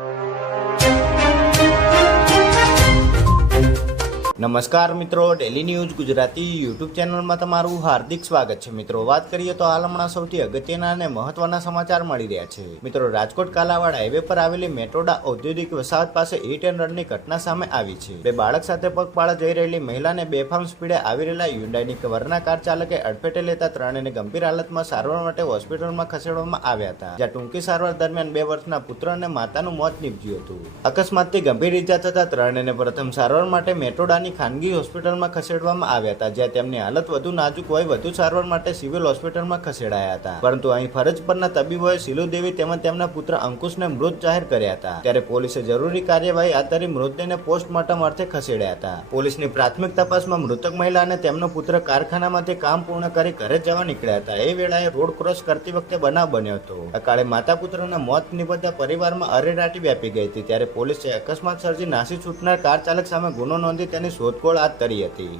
you. નમસ્કાર મિત્રો daily news Gujarati YouTube ચેનલમાં તમારું હાર્દિક સ્વાગત છે. મિત્રો, વાત કરીએ તો હાલ હમણાં સૌથી અગત્યના અને મહત્વના સમાચાર મળી રહ્યા છે. મિત્રો, રાજકોટ કાલાવાડ હાઈવે પર આવેલી મેટોડા ઔદ્યોગિક વસાહત પાસે હિટ એન્ડ રનની ઘટના સામે આવી છે. બે બાળક સાથે પગપાળા જઈ રહેલી મહિલાને બેફામ સ્પીડે આવી રહેલા યુન્ડાઈની વરના કાર ચાલકે અડફેટે લેતા ત્રણેયને ગંભીર હાલતમાં સારવાર માટે હોસ્પિટલમાં ખસેડવામાં આવ્યા હતા, જ્યાં ટૂંકી સારવાર દરમિયાન બે વર્ષના પુત્ર અને માતાનું મોત નીપજ્યું હતું. અકસ્માતથી ગંભીર ઈજા થતા ત્રણેયને પ્રથમ સારવાર માટે મેટોડાની ખાનગી હોસ્પિટલમાં ખસેડવામાં આવ્યા હતા, જ્યાં તેમની હાલત વધુ નાજુક હોય, વધુ સારવાર માટે સિવિલ હોસ્પિટલમાં ખસેડાયા હતા. પરંતુ અહીં ફરજ પરના તબીબોએ સિલુદેવી તેમજ તેમના પુત્ર અંકુશને મૃત જાહેર કર્યા હતા. ત્યારે પોલીસે જરૂરી કાર્યવાહી હાથ મૃતદેહને પોસ્ટમોર્ટમ અર્થે ખસેડ્યા હતા. પોલીસની પ્રાથમિક તપાસમાં મૃતક મહિલા અને તેમનો પુત્ર કારખાનામાંથી કામ પૂર્ણ કરી ઘરે જવા નીકળ્યા હતા. એ વેળાએ રોડ ક્રોસ કરતી વખતે બનાવ બન્યો હતો. અકાળે માતા પુત્રના મોત નિપજતા પરિવારમાં અરેરાટી વ્યાપી ગઈ હતી. ત્યારે પોલીસે અકસ્માત સર્જી નાસી છૂટનાર કાર ચાલક સામે ગુનો નોંધી તેની શોધખોળ હાથ ધરી હતી.